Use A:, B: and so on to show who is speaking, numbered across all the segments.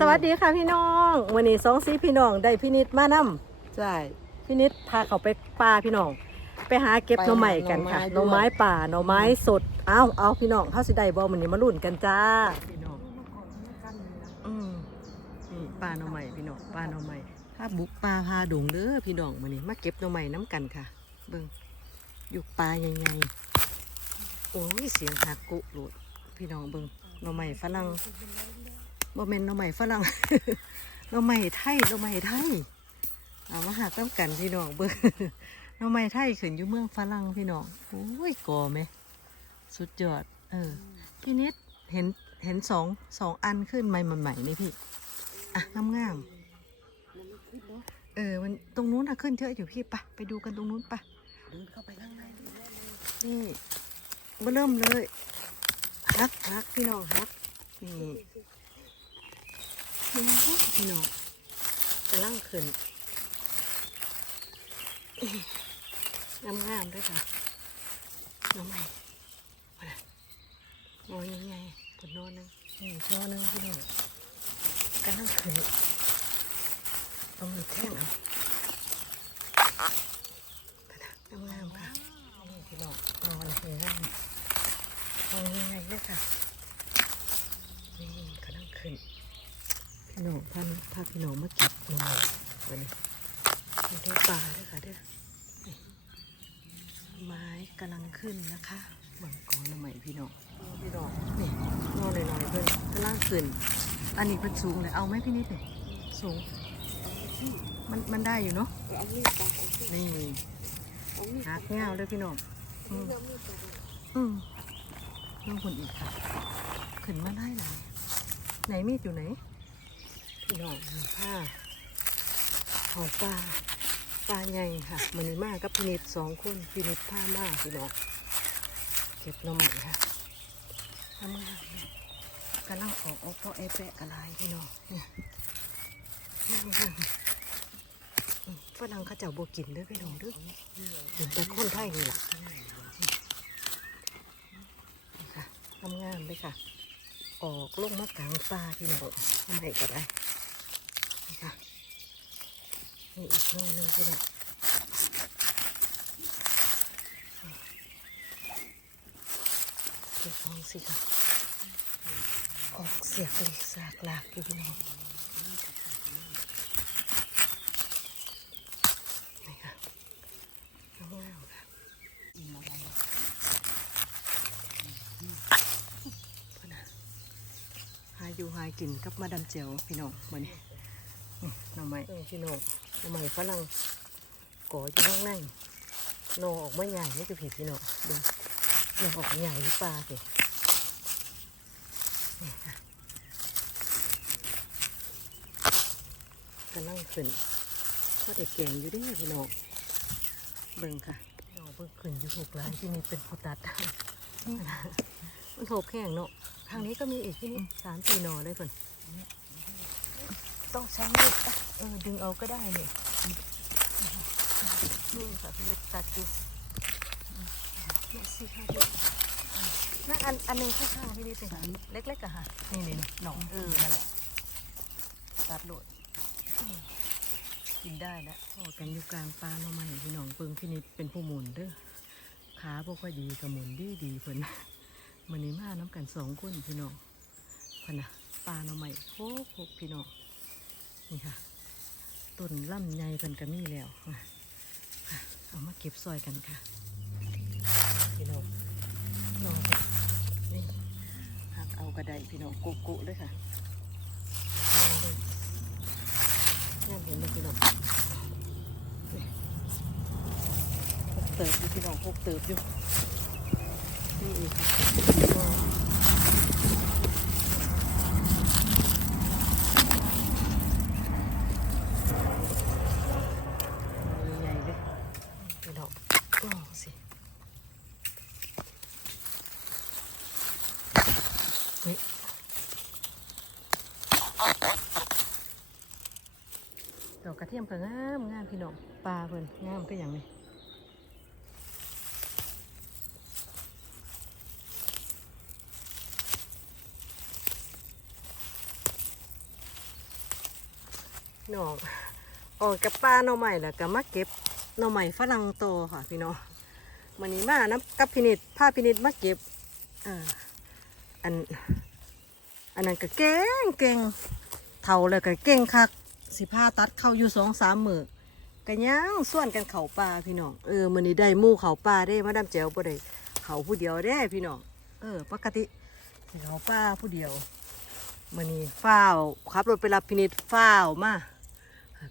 A: สวัสดีค่ะพี่น้องวันนี้สองสีพี่น้องได้พี่นิดมานำ
B: ใช่
A: พี่นิดพาเขาไปป่าพี่น้อง ไปหาเก็บหน่อไม้กันค่ะหน่อไม้ป่าหน่อไม้สดเอาเอาพี่น้องเขาสิได้บ่มันนี้มาลุ้นกันจ้าพี่น้องอืมนี่ป่าหน่อไม้พี่น้องป่าหน่อไม้ถ้าบุกป่าพาดงเด้อพี่น้องมันนี้มาเก็บหน่อไม้น้ำกันค่ะ เบิ่งอยู่ป่าใหญ่ๆโอ้ยเสียงหักกุโลดพี่น้องเบิ่งหน่อไม้ฝรั่ง บ่แม่นหน่อไม้ฝรั่งหน่อไม้ไทยหน่อไม้ไทยเอามาหาต้มกันพี่น้องเบิ่งหน่อไม้ไทยขึ้นอยู่เมืองฝรั่งพี่น้องโอ้ยกอไหมสุดยอด เออพี่นิดเห็นเห็นสองสองอันขึ้นใหม่ใหม่ๆนี่พี่อะงามงามเออมันตรงนู้นอะขึ้นเยอะอยู่พี่ปะไปดูกันตรงนู้นปะ
B: เดินเข้าไปข้างใน
A: นี่มาเริ่มเลยฮักฮักพี่น้องฮักนี่ โอ้โหพี่น้องกำลังขึ้นงามงามๆด้วยค่ะน้องใหม่มาละโอ้ยยังไงผลนอนหนึงนี่ช่อหนึงพี่น้องกำลังขึ้นต้องมีแท่งเอาไปนะงามๆค่ะ นี่พี่น้องนอนเห็นแล้วนอนยังไงเนี่ยค่ะ นี่กำลังขึ้น พี่น้องพาพาพี่น้องมาเก็บหน่อไม้วันนี้มีเด้ปลาด้วยค่ะเด้อนี่ไม้กำลังขึ้นนะคะบังกอหน่อไม้พี่น้องพี่น้องนี่นอนหน่อยๆเพิ่นกำลังขึ้น อันนี้เพิ่นสูงเลยเอาไหมพี่นิดเนี่ยสูงมันมันได้อยู่เนาะ
B: เอามีดไป
A: นี่
B: เอามีด
A: หักเงาเลยพี่น้องอืม
B: เอามีดไป
A: อืมน้องคนอีกค่ะขึ้นมาได้หลายไหนมีดอยู่ไหน พี่น้องมีผ้าหอปลาปลาใหญ่ค่ะมันมากกับพินิดสองคนพินิดผ้ามากพี่น้องเก็บน้ำมันค่ะทำงานกำลังออกออกเพราะไอ้แปะกระลายพี่น้องเนี่ยนั่งค่ะอืมฝรั่งเขาเจ้าโบกินด้วยพี่น้องด้วยกินแต่คนไทยนี่แหละค่ะทำงานเลยค่ะ ออกลงมากลางป่าพี่น้องทำไมก็ได้นี่ค่ะ นี่อีกหน่อยหนึงพี่น้องเก็บห้องสิค่ะออกเสียกเลยสากลากอยู่พี่น้องนี่ค่ะทำงานค่ะพ่อนะหาอยู่หากินกับมาดามเจียวพี่น้องมานี่นี่ หน่อไม้เออพี่น้องหน่อไม้ฝรั่งก่ออยู่ข้างในโนออกมาใหญ่นี่คือผีพี่น้องดูโนออกใหญ่ที่ปลาสินี่ค่ะกำลังขึ้นก็เด็กเก่งอยู่เดิพี่น้องเบิ่งค่ะพี่น้องเบิ่งขึ้นอยู่หกล้านที่นี่เป็นผู้ตัดมันโถกแข็งเนาะทางนี้ก็มีอีกที่นี่สามสี่หนอเลยเพิ่น ต้องใช้มีดปะเออดึงเอาก็ได้เนี่ยนี่ค่ะพี่นิดตัดอยู่นี่สิค่ะพี่นั่นอันอันหนึงข้างๆพี่นิดเป็นเล็กๆอะค่ะนี่นี่นี่หนองเออนั่นแหละตัดโหลดนี่กินได้แล้วพอกันอยู่กลางป่าเนาะมันพี่น้องเปิงพี่นิดเป็นผู้หมุนเด้อขาบ่ค่อยดีกับหมุนดีดีๆเพิ่นมันนี้มาน้ำกันสองคนพี่น้องพะนะปลาหน่อไม้โคกโคกพี่น้อง นี่ค่ะต้นล่ำใหญ่เป็นกระมี่แล้วค่ะเอามาเก็บซอยกันค่ะพี่น้องนอนนี่หักเอากระไดพี่น้องกโก้เลยค่ะงามเห็นไหมพี่น้องพกเติบอยู่พี่น้องหกเติบอยู่นี่อีกค่ะใหญ่ๆเลยไปดอกโอ้สิเฮ้ย ดอกกระเทียมก็งามงามพี่น้องปลาเพิ่นงามก็อย่างนี้น้องออกกับป้าหน่อใหม่แล้วก็มาเก็บหน่อใหม่ฝรั่งโตค่ะพี่น้องวันนี้มานะกับพินิดผ้าพินิดมาเก็บออันอันนั้นก็เก่งเก่งเท่าเลยก็เก่งคัก สิผ้าตัดเข้าอยู่สองสามมือก็ยังส่วนกันเข่าป่าพี่น้องเออมันนี้ได้มู่เข่าป่าได้มาดามแจ๋วบ่ได้เขาผู้เดียวได้พี่น้องเออ ปกติสิเขาป่าผู้เดียวมันนี้ฝ้าวขับรถไปรับพินิดฝ้าวมา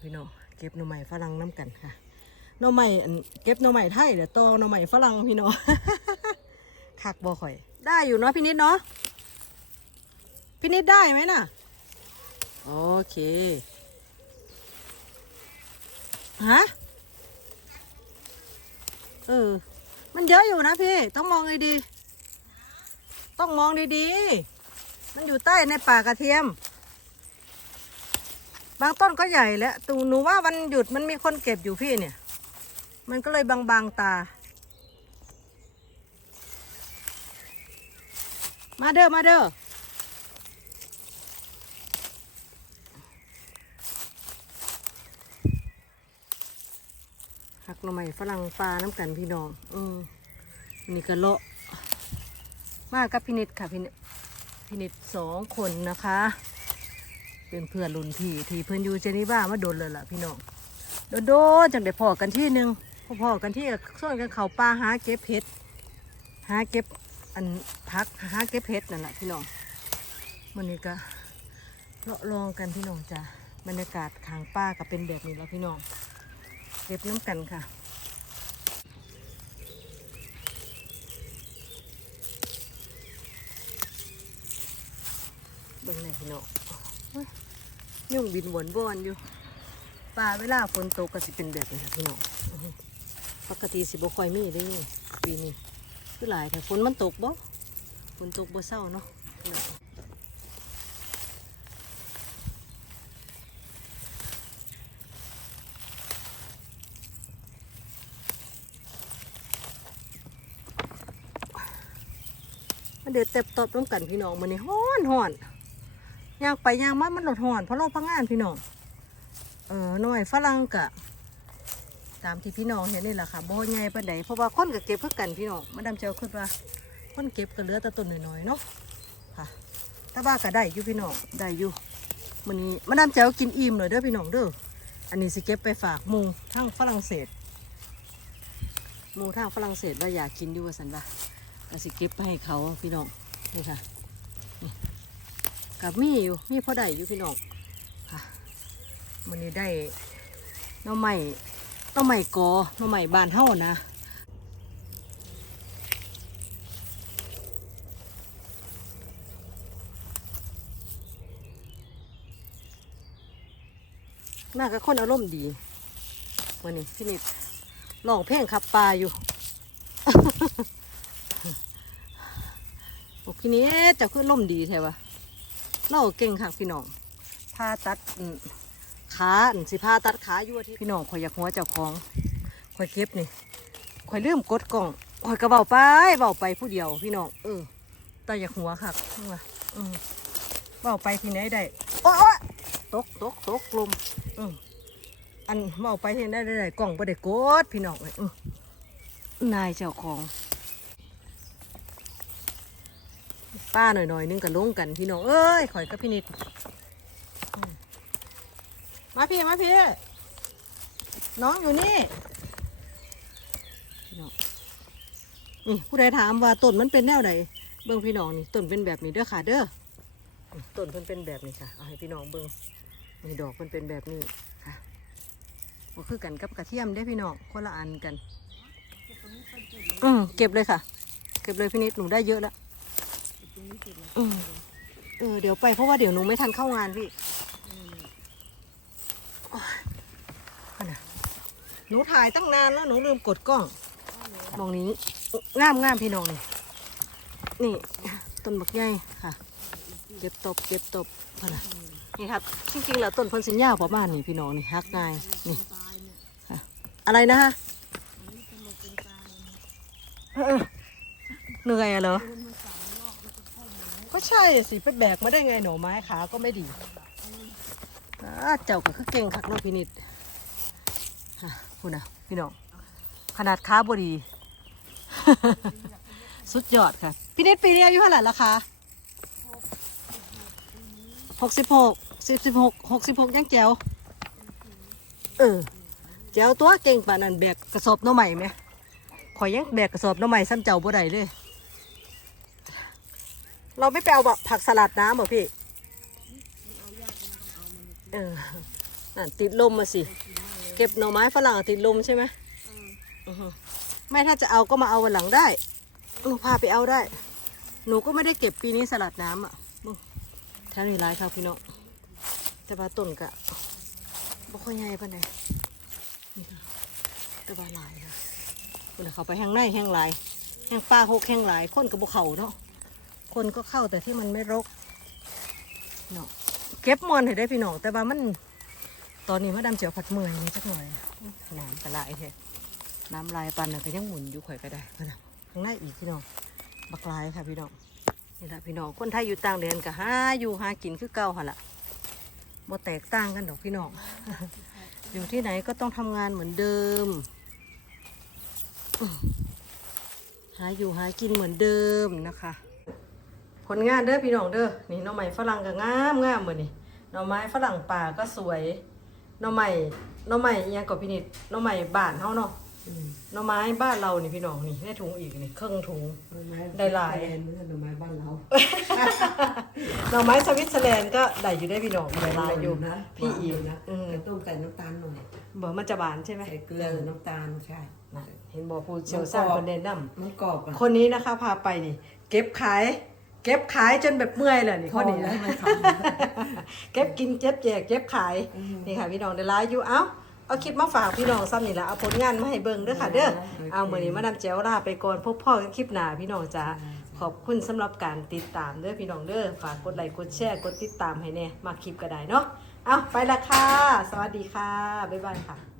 A: พี่น้องเก็บหน่อไม้ฝรั่งน้ำกันค่ะหน่อไม้เก็บหน่อไม้ไทยเดี๋ยวโตหน่อไม้ฝรั่งพี่น้องคักบ่ข่อย ได้อยู่เนาะพี่นิดเนาะพี่นิดได้ไหมน่ะ โอเค ฮะ เออ มันเยอะอยู่นะพี่ ต้องมองดีๆต้องมองดีๆ มันอยู่ใต้ในป่ากระเทียม บางต้นก็ใหญ่แล้ว ตูหนูว่าวันหยุดมันมีคนเก็บอยู่พี่เนี่ย มันก็เลยบางๆตา มาเด้อ มาเด้อ หักหน่อไม้ฝรั่งปลาน้ำกันพี่น้อง อืมนี่ก็เลาะมากับพินิดค่ะพินิดพินิดสองคนนะคะ เป็นเพื่อนรุ่นพี่ที่เพื่อนอยู่เจนีบ้ามาโดนเลยล่ะพี่น้องโดนโดนจังได้พอกันที่หนึ่งพอพอกันที่ส่วนกันเขาปลาหาเก็บเห็ดหาเก็บอันพักหาเก็บเห็ดนั่นแหละพี่น้องมันนี่ก็เลาะลองกันพี่น้องจ้ะบรรยากาศทางป้าก็เป็นแบบนี้แล้วพี่น้อง เก็บน้ำกันค่ะเบิ่งในอยพี่น้องยุ่งบินวนบอนอยู่ปลาเวลาฝนตกก็สิเป็นแบบนี้ค่ะพี่น้องปกติสิบ่ค่อยมีได้ยุ่งปีนี้คือหลายแต่ฝนมันตกบ่ฝนตกบ่เศร้าเนาะ พี่น้องมาเดือดเต็บตบน้ำกันพี่น้องมันนี่ฮ้อนฮ้อนย่างไปย่างมามันหลดฮ้อนเพราะเราพังงานพี่น้องเออหน่อยฝรั่งกะ ตามที่พี่น้องเห็นนี่แหละค่ะบ่ใหญ่ปานใดเพราะว่าคนก็เก็บเพื่อกันพี่น้องมาดามเจ้าคิดว่าคนเก็บก็เหลือแต่ต้นน้อยๆเนาะค่ะถ้าว่าก็ได้อยู่พี่น้องได้อยู่มันนี้มาดามเจ้ากินอิ่มเลยเด้อพี่น้องเด้ออันนี้สิเก็บไปฝากมูทางฝรั่งเศสมูทางฝรั่งเศสว่าอยากกินอยู่ว่าสันว่า ก็สิเก็บไปให้เขาพี่น้องนี่ค่ะกับมีอยู่มีพอได้อยู่พี่น้องค่ะมันนี้ได้น้อไม้หน่อใหม่กอน่อใหม่บานเท่านะน่าก็คนอารมณ์ดีวันนี้พี่นิดลองเพลงขับปลาอยู่ โอ้พี่นี้เจะขึ้นล่มณ์ดีใช่ปะเราเก่งค่ะพี่น้องพาตัดอืมขาอันสิพาตัดขาอยู่ที่พี่น้องคอยอยากหัวเจ้าของคอยเก็บนี่คอยลืมกดกล่องคอยกระเบาไปเบาไปผู้เดียวพี่น้องเออแต่อยากหัวค่ะว่าอืมเบาไปที่ไหนได้โอ๊ยโอ๊ยตกตกตกลมอืมอันเบาไปที่ไหนได้ได้กล่องไ่ได้กดพี่น้องเลยอืมนายเจ้าของ ป้าหน่อยๆนึงก็ลงกันพี่น้องเอ้ยข่อยกับพี่นิด มาพี่มาพี่น้องอยู่นี่พี่น้องนี่ผู้ใดถามว่าต้นมันเป็นแนวไหนเบิ้งพี่น้องนี่ต้นเป็นแบบนี้เด้อค่ะเด้อต้นเพิ่นเป็นแบบนี้ค่ะเอาให้พี่น้องเบิ้งนี่ดอกเพิ่นเป็นแบบนี้ค่ะก็คือกันกับกระเทียมได้พี่น้องคนละอันกันอืมเก็บเลยค่ะ เก็บเลยพี่นิดหนูได้เยอะแล้ว อืมเออเดี๋ยวไปเพราะว่าเดี๋ยวหนูไม่ทันเข้างานพี่นหนูถ่ายตั้งนานแล้วหนูลืมกดกล้องมองนี้งามงามพี่น้องนี่นี่ต้นบักใหญ่ค่ะ เก็บตบเก็บตบพอนะนี่ครับจริงๆแล้วต้นพันสัญญาประมาณนี้พี่น้องนี่ฮักง่ายนี่อะไรนะคะเออเหนื่อยอะเหรอ ก็ใช่สิไปแบกมาได้ไงหน่อไม้ขาก็ไม่ดีอ้าเจ้าก็คือเก่งคักเนาะพี่นิดคุณนะพี่น้องขนาดค้าบดี สุดยอดค่ะ พี่นิดปีนี้อายุเท่าไหร่ละคะหกสิบหกสิบสิบหกหกสิบหกยังแจวเออแจวตัวเก่งป่านนั้นแบกกระสอบน้อใหม่ไหมขอยยังแบกกระสอบน้อใหม่ซ้ำเจ้าบ่ได้เลย เราไม่ไปเอาแบบผักสลัดน้ำเหรอพี่เออนั่นติดลมมาสิ เก็บหน่อไม้ฝรั่งติดลมใช่ไหมไม่ถ้าจะเอาก็มาเอาวันหลังได้หนูพาไปเอาได้ หนูก็ไม่ได้เก็บปีนี้สลัดน้ำอะแถวนี้ร้ายครับพี่น้องแต่ว่าต้นกะบ่ค่อยใหญ่ปานใดนี่ค่ะแต่ว่าหลายค่ะคุณเขาไปแห้งในแห้งหลายแห้งป้าหกแห้งหลายคนกับบุเขาเนาะ คนก็เข้าแต่ที่มันไม่รกเนาะเก็บมอนให้ได้พี่น้องแต่ว่ามัน ตอนนี้มาดำเจียวผัดเมื่อยนี่สักหน่อยน้ำกระไหลแท้น้ำลายปันน่ะก็ยังหมุนอยู่ข่อยก็ได้พะนะข้างในอีกพี่น้องบักลายค่ะพี่น้องนี่แหละพี่น้องคนไทยอยู่ต่างแดนก็หาอยู่หากินคือเก่าหั่นละบ่แตกต่างกันดอกพี่น้องอยู่ที่ไหนก็ต้องทำงานเหมือนเดิมอืมหาอยู่หากินเหมือนเดิมนะคะ ผลงานเด้อพี่น้องเด้อนี่หน่อไม้ฝรั่งก็งามงามเหมือนนี่หน่อไม้ฝรั่งป่าก็สวยหน่อไม้หน่อไม้อิหยังกับพี่นิดหน่อไม้บ้านเฮาเนาะหน่อไม้บ้านเรานี่พี่น้องนี่ในถุงอีกนี่ครึ่งถุงได้หลาย
B: เมื่อหน่อไม้บ้านเรา
A: หน่อไม้สวิตเซอร์แลนด์ก็ได้อยู่ได้พี่น้องได้หลายอยู่
B: นะ
A: พี่อีก
B: นะ
A: อืม
B: แต่ต้มใส่น้ำตาลหน่อย
A: บอกมันจะหวานใช่ไหม
B: ใส่เกลือหรือน้ำตาลใช่
A: น่ะเห็นบอกผู้เชี่ยวชาญคนแนะนำ
B: มันกรอบอะ
A: คนนี้นะคะพาไปนี่ เก็บขาย เก็บขายจนแบบเมื่อยเลยนี่
B: พ
A: ค
B: อน
A: นี้
B: แล้ว
A: นะ
B: มันข
A: เก็บกินเก็บแจกเก็บขาย
B: อืม
A: นี่ค่ะพี่น้องเดลายอยู่เอ้าเอาคลิปมาฝากพี่น้องซ้ำนี่ละเอาผลงานมาให้เบิ่งเด้อค่ะเด้อ
B: โอเค
A: เอาเมื่อนี้มาดามแจ๋วลาไปก่อนพบพ่อกันคลิปหน้าพี่น้องจ้าขอบคุณสำหรับการติดตามเด้อพี่น้องเด้อฝากกดไลค์กดแชร์กดติดตามให้แน่มาคลิปก็ได้เนาะเอาไปละค่ะ สวัสดีค่ะ บ๊ายบายค่ะ